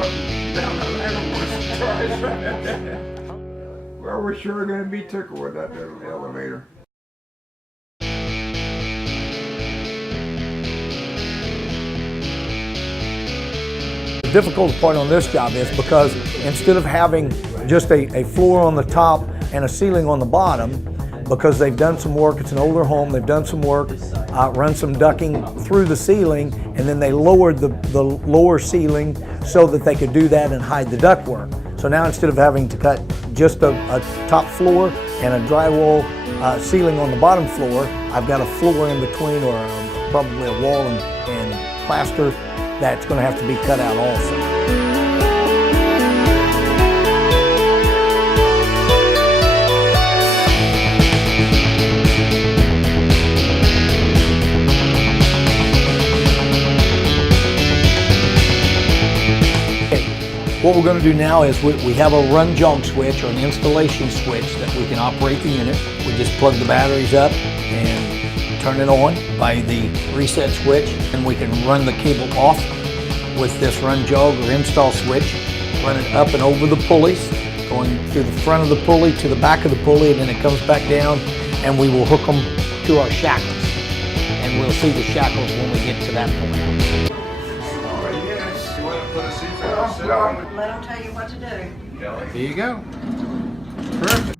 up and down the ladder once or twice. Well, we're sure going to be tickled with that little elevator. The difficult part on this job is because instead of having just a floor on the top and a ceiling on the bottom, because they've done some work, it's an older home, they've done some work, run some ducting through the ceiling, and then they lowered the lower ceiling so that they could do that and hide the ductwork. So now instead of having to cut just a top floor and a drywall ceiling on the bottom floor, I've got a floor in between, or probably a wall and plaster that's going to have to be cut out also. What we're going to do now is we have a run jog switch, or an installation switch, that we can operate the unit. We just plug the batteries up and turn it on by the reset switch, and we can run the cable off with this run jog or install switch, run it up and over the pulleys, going through the front of the pulley to the back of the pulley, and then it comes back down, and we will hook them to our shackles. And we'll see the shackles when we get to that point. Let them tell you what to do. There you go. Perfect.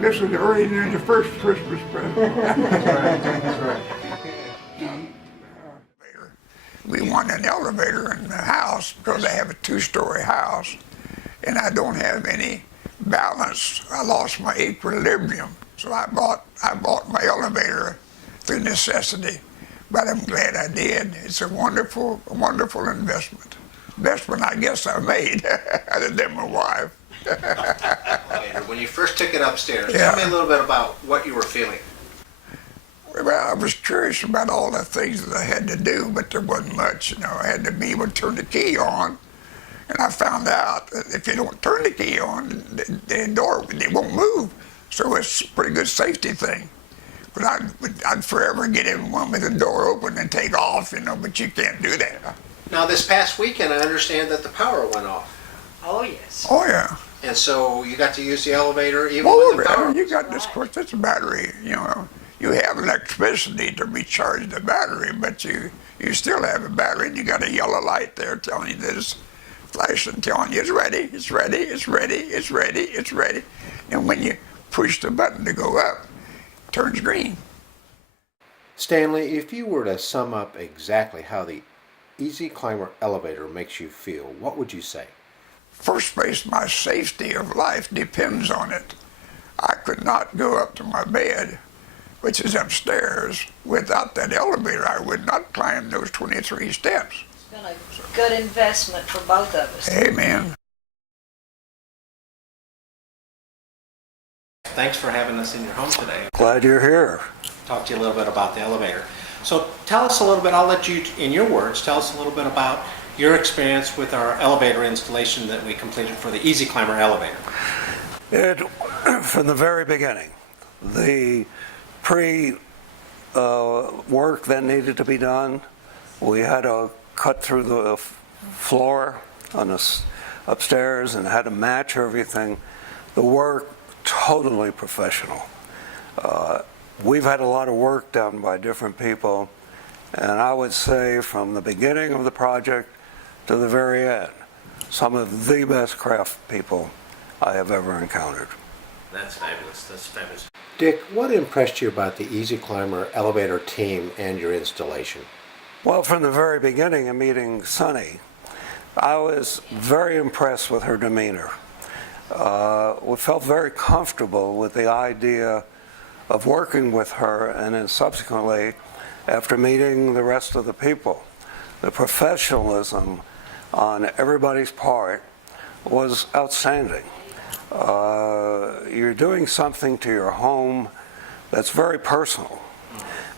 This was early in the first Christmas present. That's right. We want an elevator in the house because I have a two-story house, and I don't have any balance. I lost my equilibrium, so I bought my elevator through necessity. But I'm glad I did. It's a wonderful investment. Best one I guess I made, other than my wife. When you first took it upstairs, Yeah. tell me a little bit about what you were feeling. Well, I was curious about all the things that I had to do, but there wasn't much. I had to be able to turn the key on, and I found out that if you don't turn the key on, the door it won't move. So it's a pretty good safety thing. But I'd forever get in one with the door open and take off, but you can't do that. Now, this past weekend, I understand that the power went off. Oh, yes. Oh yeah. And so you got to use the elevator even Oh, with the power. you got this. Of course, it's a battery. You have electricity to recharge the battery, but you still have a battery, and you got a yellow light there telling you that it's flashing, telling you it's ready, it's ready, it's ready, it's ready, it's ready. And when you push the button to go up, it turns green. Stanley, if you were to sum up exactly how the Easy Climber elevator makes you feel, what would you say? First place, my safety of life depends on it. I could not go up to my bed, which is upstairs. Without that elevator, I would not climb those 23 steps. It's been a good investment for both of us. Amen. Thanks for having us in your home today. Glad you're here. Talk to you a little bit about the elevator. So tell us a little bit, I'll let you, in your words, tell us a little bit about your experience with our elevator installation that we completed for the Easy Climber elevator. From the very beginning, the work that needed to be done, we had to cut through the floor on us upstairs and had to match everything. The work, totally professional. We've had a lot of work done by different people, and I would say from the beginning of the project to the very end, some of the best craft people I have ever encountered. That's fabulous. That's fabulous. Dick, what impressed you about the Easy Climber elevator team and your installation? Well, from the very beginning of meeting Sunny, I was very impressed with her demeanor. We felt very comfortable with the idea of working with her, and then subsequently, after meeting the rest of the people, the professionalism on everybody's part was outstanding. You're doing something to your home that's very personal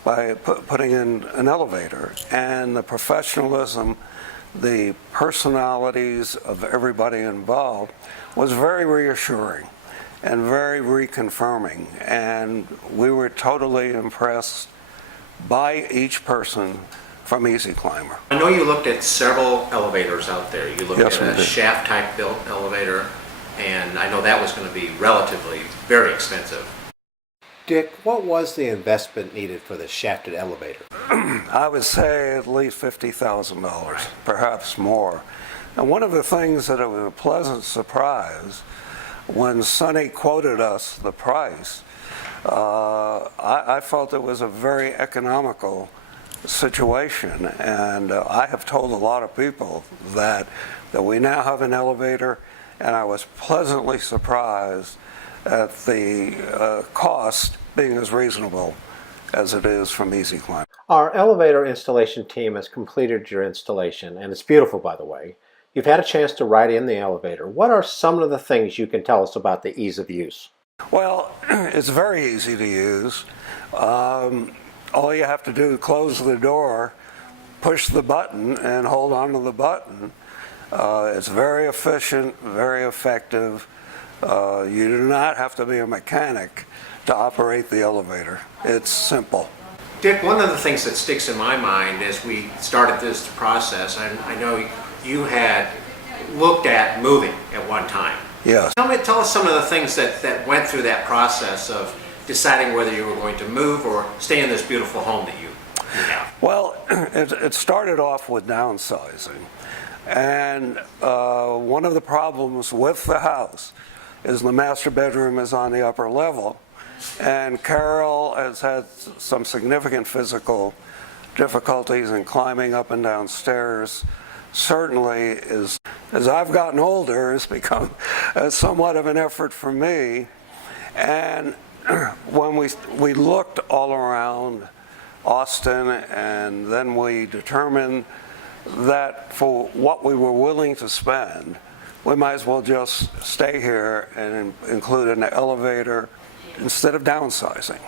by putting in an elevator, and the professionalism, the personalities of everybody involved was very reassuring and very reconfirming, and we were totally impressed by each person from Easy Climber. I know you looked at several elevators out there. You looked Yes, at we a did. shaft type built elevator, and I know that was going to be relatively very expensive. Dick, what was the investment needed for the shafted elevator? I would say at least $50,000, perhaps more. And one of the things that it was a pleasant surprise when Sonny quoted us the price, I felt it was a very economical situation, and I have told a lot of people that we now have an elevator, and I was pleasantly surprised at the cost being as reasonable as it is from Easy Climb. Our elevator installation team has completed your installation, and it's beautiful, by the way. You've had a chance to ride in the elevator. What are some of the things you can tell us about the ease of use? Well, it's very easy to use. All you have to do is close the door, push the button, and hold on to the button. It's very efficient, very effective. You do not have to be a mechanic to operate the elevator. It's simple. Dick, one of the things that sticks in my mind as we started this process, I know you had looked at moving at one time. Yes. Tell us some of the things that went through that process of deciding whether you were going to move or stay in this beautiful home that you have. Well, it started off with downsizing. And one of the problems with the house is the master bedroom is on the upper level. And Carol has had some significant physical difficulties in climbing up and down stairs. Certainly, as I've gotten older, it's become somewhat of an effort for me. And when we looked all around Austin, and then we determined that for what we were willing to spend, we might as well just stay here and include an elevator instead of downsizing.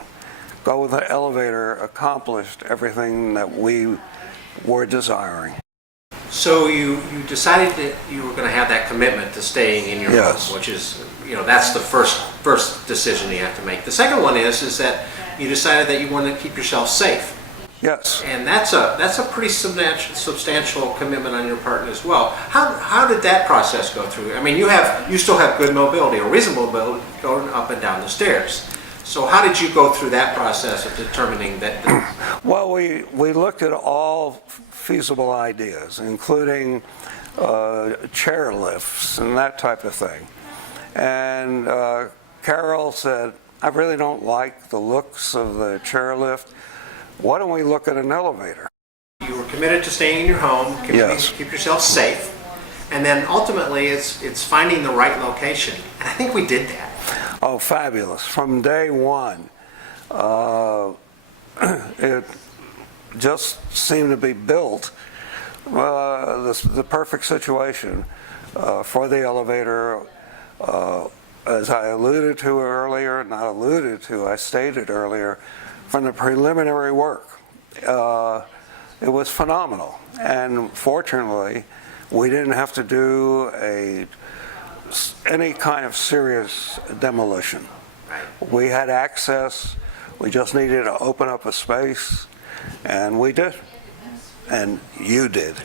Go with the elevator accomplished everything that we were desiring. So you decided that you were going to have that commitment to staying in your Yes. home, which is, that's the first decision you have to make. The second one is that you decided that you wanted to keep yourself safe. Yes. And that's a pretty substantial commitment on your part as well. How did that process go through? I mean, you still have good mobility or reasonable mobility going up and down the stairs. So how did you go through that process of determining that? Well, we looked at all feasible ideas, including chair lifts and that type of thing. And Carol said, I really don't like the looks of the chairlift. Why don't we look at an elevator? You were committed to staying in your home, committed Yes. to keep yourself safe, and then ultimately it's finding the right location. And I think we did that. Oh, fabulous. From day one, it just seemed to be built, the perfect situation for the elevator. As I alluded to earlier, not alluded to, I stated earlier, from the preliminary work, it was phenomenal. And fortunately, we didn't have to do any kind of serious demolition. We had access, we just needed to open up a space, and we did. And you did.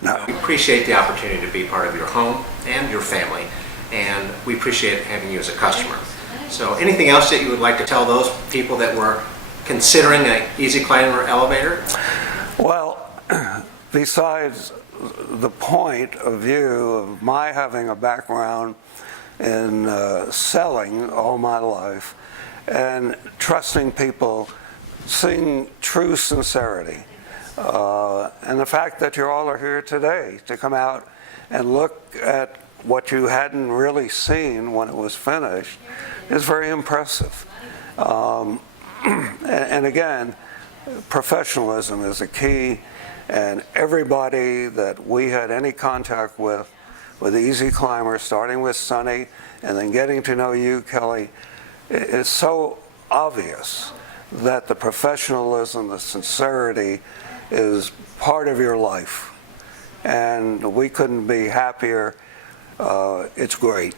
Now, We appreciate the opportunity to be part of your home and your family, and we appreciate having you as a customer. So anything else that you would like to tell those people that were considering an Easy Climber elevator? well, besides the point of view of my having a background in selling all my life and trusting people, seeing true sincerity, and the fact that you all are here today to come out and look at what you hadn't really seen when it was finished is very impressive. And again, professionalism is a key, and everybody that we had any contact with Easy Climber, starting with Sonny and then getting to know you, Kelly, is so obvious that the professionalism, the sincerity is part of your life. And we couldn't be happier. It's great.